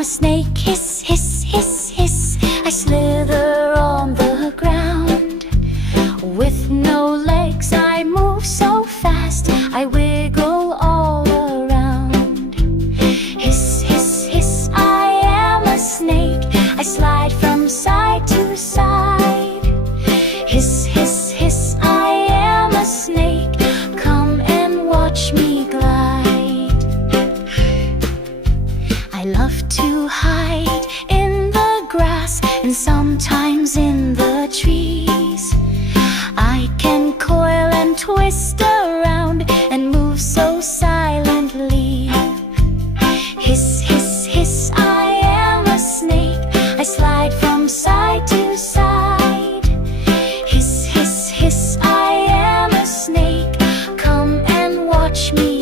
a snake, hiss, hiss, hiss, hiss. I slither on the ground. With no legs I move so fast, I wiggle all around. Hiss, hiss, hiss, I am a snake. I slide from side to side. Hiss, hiss, hiss, I am a snake. Come and watch me glide. I love to hide in the grass and sometimes in the trees. I can coil and twist around and move so silently. Hiss, hiss, hiss, I am a snake. I slide from side to side. Hiss, hiss, hiss, I am a snake. Come and watch me